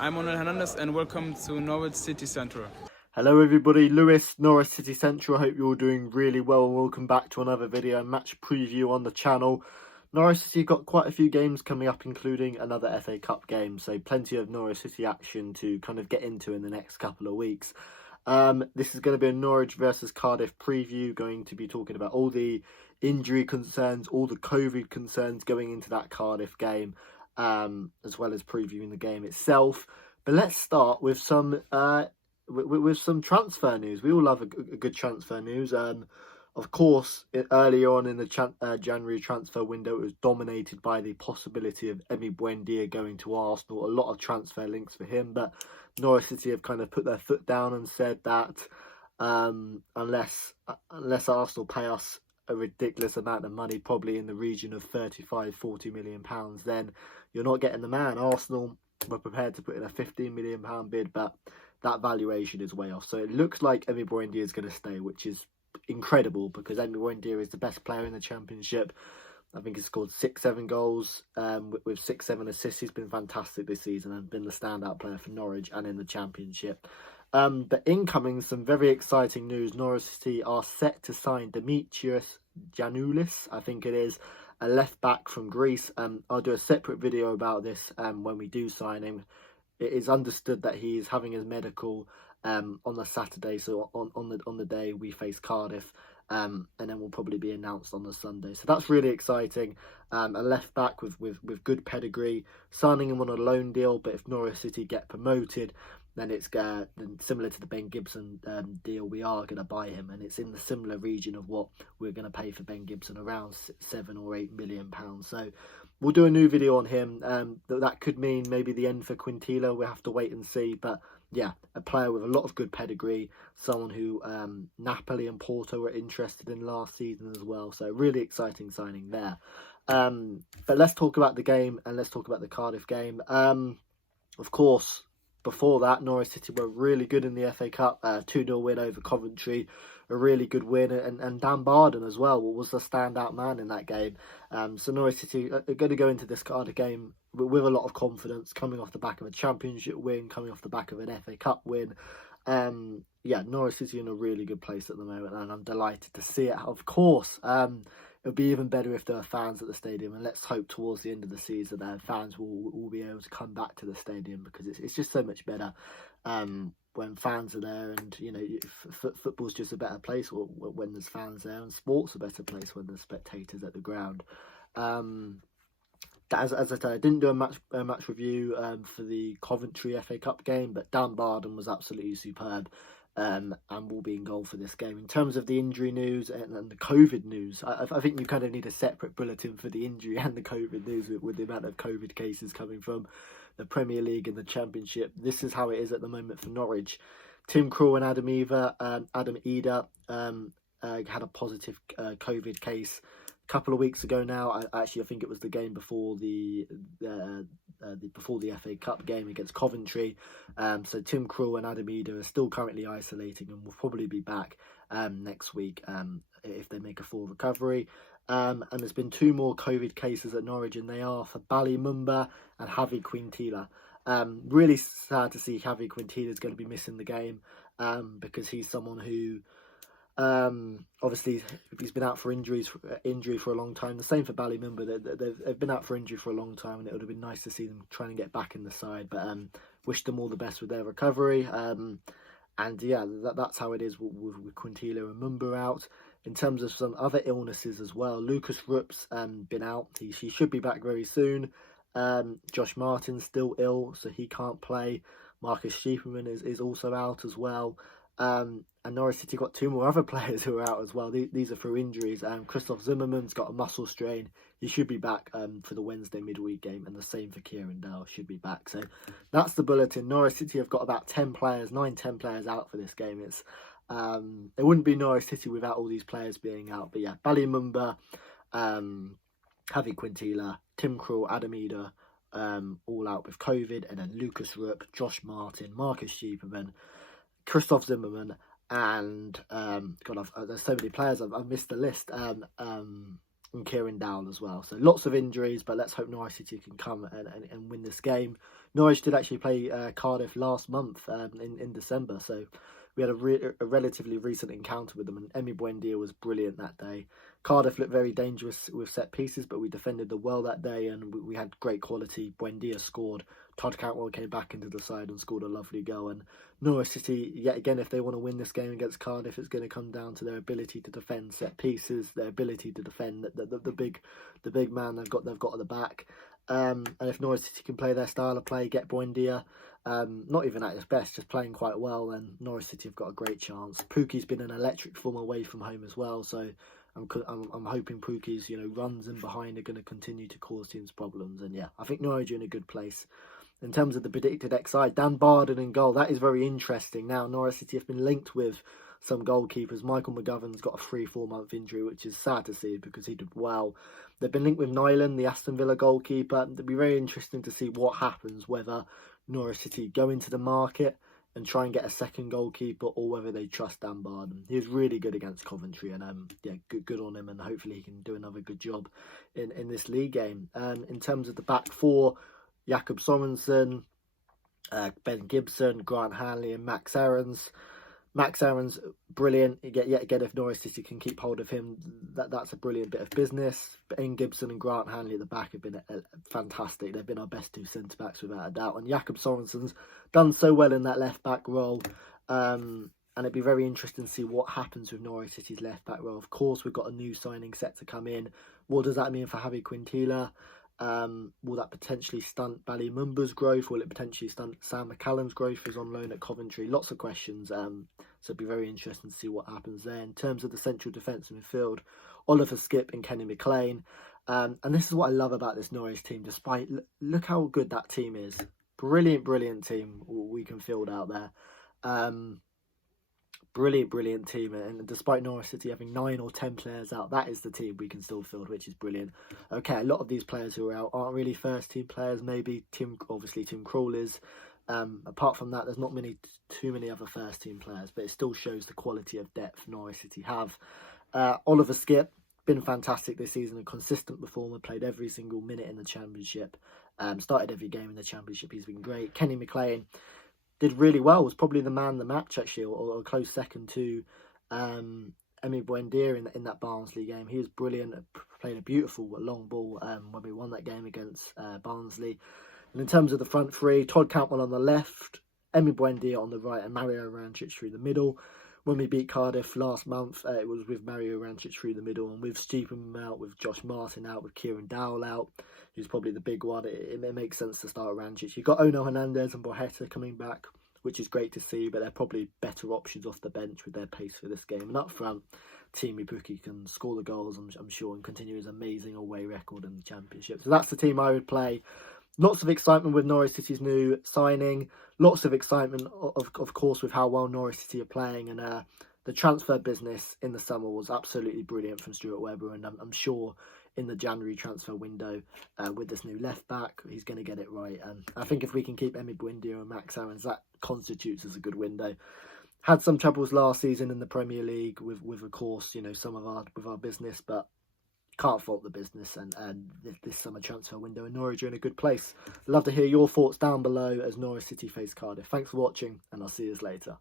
I'm Manuel Hernandez and welcome to Norwich City Central. Hello everybody, Lewis, Norwich City Central. I hope you're all doing really well and welcome back to another video and match preview on the channel. Norwich City got quite a few games coming up, including another FA Cup game, so plenty of Norwich City action to kind of get into in the next couple of weeks. This is going to be a Norwich versus Cardiff preview, going to be talking about all the injury concerns, all the COVID concerns going into that Cardiff game, as well as previewing the game itself. But let's start with some transfer news. We all love a good transfer news. Of course, earlier on in the January transfer window, it was dominated by the possibility of Emi Buendia going to Arsenal. A lot of transfer links for him, but Norwich City have kind of put their foot down and said that unless Arsenal pay us a ridiculous amount of money, probably in the region of 35-40 million pounds, then you're not getting the man. Arsenal were prepared to put in a 15 million pound bid, but that valuation is way off. So it looks like Emi Buendia is going to stay, which is incredible because Emi Buendia is the best player in the Championship. I think he's scored 6-7 goals with 6-7 assists. He's been fantastic this season and been the standout player for Norwich and in the Championship. But incoming, some very exciting news. Norwich City are set to sign Demetrios Giannoulis, I think it is, a left back from Greece. I'll do a separate video about this when we do sign him. It is understood that he is having his medical on the Saturday, so on the day we face Cardiff, and then will probably be announced on the Sunday. So that's really exciting. A left back with good pedigree, signing him on a loan deal. But if Norwich City get promoted, then it's similar to the Ben Gibson deal. We are going to buy him, and it's in the similar region of what we're going to pay for Ben Gibson, around £7 or £8 million. So we'll do a new video on him. That could mean maybe the end for Quintilla. We'll have to wait and see. But yeah, a player with a lot of good pedigree, someone who Napoli and Porto were interested in last season as well. So really exciting signing there. But let's talk about the game and let's talk about the Cardiff game. Of course, before that, Norwich City were really good in the FA Cup, 2-0 win over Coventry, a really good win, and Dan Barden as well was the standout man in that game. So Norwich City are going to go into this Cardiff game with a lot of confidence, coming off the back of a Championship win, coming off the back of an FA Cup win. Yeah, Norwich City in a really good place at the moment, and I'm delighted to see it. Of course, it would be even better if there were fans at the stadium, and let's hope towards the end of the season that fans will be able to come back to the stadium, because it's just so much better when fans are there, and you know, football's just a better place when there's fans there, and sport's a better place when there's spectators at the ground. As I said, I didn't do a match review for the Coventry FA Cup game, but Dan Barden was absolutely superb. And will be in goal for this game. In terms of the injury news and the COVID news, I think you kind of need a separate bulletin for the injury and the COVID news with the amount of COVID cases coming from the Premier League and the Championship. This is how it is at the moment for Norwich. Tim Krul and Adam Eder had a positive COVID case a couple of weeks ago now. I think it was the game before the FA Cup game against Coventry. So Tim Krul and Adam Eder are still currently isolating and will probably be back next week if they make a full recovery. And there's been 2 more COVID cases at Norwich, and they are for Mumba and Javi Quintilla. Really sad to see Javi Quintilla is going to be missing the game because he's someone who obviously he's been out for injury for a long time. The same for Mumba. They've been out for injury for a long time, and it would have been nice to see them trying to get back in the side. But wish them all the best with their recovery. And yeah, that's how it is with Quintilla and Mumba out. In terms of some other illnesses as well, Lucas Rupp's been out. He should be back very soon. Josh Martin's still ill, so he can't play. Marcus Sheeperman is also out as well. And Norwich City got 2 more other players who are out as well. These are through injuries. Christoph Zimmerman's got a muscle strain. He should be back for the Wednesday midweek game, and the same for Kieran Dell, should be back. So that's the bulletin. Norwich City have got about 10 players out for this game. It wouldn't be Norwich City without all these players being out. But yeah, Mumba, Javi Quintilla, Tim Krul, Adam Eder, all out with COVID, and then Lucas Rupp, Josh Martin, Marcus Sheeperman, Christoph Zimmerman, and there's so many players, I've missed the list, and Kieran Dowell as well. So lots of injuries, but let's hope Norwich City can come and win this game. Norwich did actually play Cardiff last month in December, so we had a relatively recent encounter with them, and Emi Buendia was brilliant that day. Cardiff looked very dangerous with set pieces, but we defended them well that day, and we had great quality. Buendia scored. Todd Cantwell came back into the side and scored a lovely goal. And Norwich City, yet again, if they want to win this game against Cardiff, it's going to come down to their ability to defend set pieces, their ability to defend the big man they've got at the back. And if Norwich City can play their style of play, get Buendia, not even at his best, just playing quite well, then Norwich City have got a great chance. Pukki's been an electric form away from home as well, so I'm hoping Pukki's runs in behind are going to continue to cause teams problems. And yeah, I think Norwich are in a good place. In terms of the predicted XI, Dan Barden in goal, that is very interesting. Now, Norwich City have been linked with some goalkeepers. Michael McGovern's got a 3-4 month injury, which is sad to see because he did well. They've been linked with Nyland, the Aston Villa goalkeeper. It'll be very interesting to see what happens, whether Norwich City go into the market and try and get a second goalkeeper, or whether they trust Dan Barden. He was really good against Coventry, and yeah, good on him, and hopefully he can do another good job in this league game. In terms of the back four, Jakob Sorensen, Ben Gibson, Grant Hanley and Max Aarons. Max Aarons, brilliant. Yet again, if Norwich City can keep hold of him, that's a brilliant bit of business. Ben Gibson and Grant Hanley at the back have been fantastic. They've been our best two centre-backs without a doubt. And Jakob Sorensen's done so well in that left-back role. And it'd be very interesting to see what happens with Norwich City's left-back role. Of course, we've got a new signing set to come in. What does that mean for Javi Quintilla? Will that potentially stunt Bali Mumba's growth? Will it potentially stunt Sam McCallum's growth, who's on loan at Coventry? Lots of questions. So it'll be very interesting to see what happens there. In terms of the central defence midfield, Oliver Skipp and Kenny McLean. And this is what I love about this Norwich team. Despite, look how good that team is. Brilliant team we can field out there. Brilliant team, and despite Norwich City having 9 or 10 players out, that is the team we can still field, which is brilliant. Okay, a lot of these players who are out aren't really first team players. Maybe Tim Krul is. Apart from that, there's not too many other first team players, but it still shows the quality of depth Norwich City have. Oliver Skipp, been fantastic this season, a consistent performer, played every single minute in the Championship, started every game in the Championship. He's been great. Kenny McLean did really well, was probably the man of the match actually, or a close second to Emi Buendia in that Barnsley game. He was brilliant, played a beautiful long ball when we won that game against Barnsley. And in terms of the front three, Todd Cantwell on the left, Emi Buendia on the right, and Mario Rancic through the middle. When we beat Cardiff last month, it was with Mario Rancic through the middle, and with Stephen out, with Josh Martin out, with Kieran Dowell out, who's probably the big one. It makes sense to start Rancic. You've got Ono Hernandez and Borjeta coming back, which is great to see, but they're probably better options off the bench with their pace for this game. And up front, Teemu Pukki can score the goals, I'm sure, and continue his amazing away record in the Championship. So that's the team I would play. Lots of excitement with Norwich City's new signing. Lots of excitement, of course, with how well Norwich City are playing. And the transfer business in the summer was absolutely brilliant from Stuart Webber. And I'm sure in the January transfer window, with this new left back, he's going to get it right. And I think if we can keep Emi Buendia and Max Aarons, that constitutes as a good window. Had some troubles last season in the Premier League with of course, some of our business, but can't fault the business, and this summer transfer window in Norwich are in a good place. Love to hear your thoughts down below as Norwich City face Cardiff. Thanks for watching, and I'll see you later.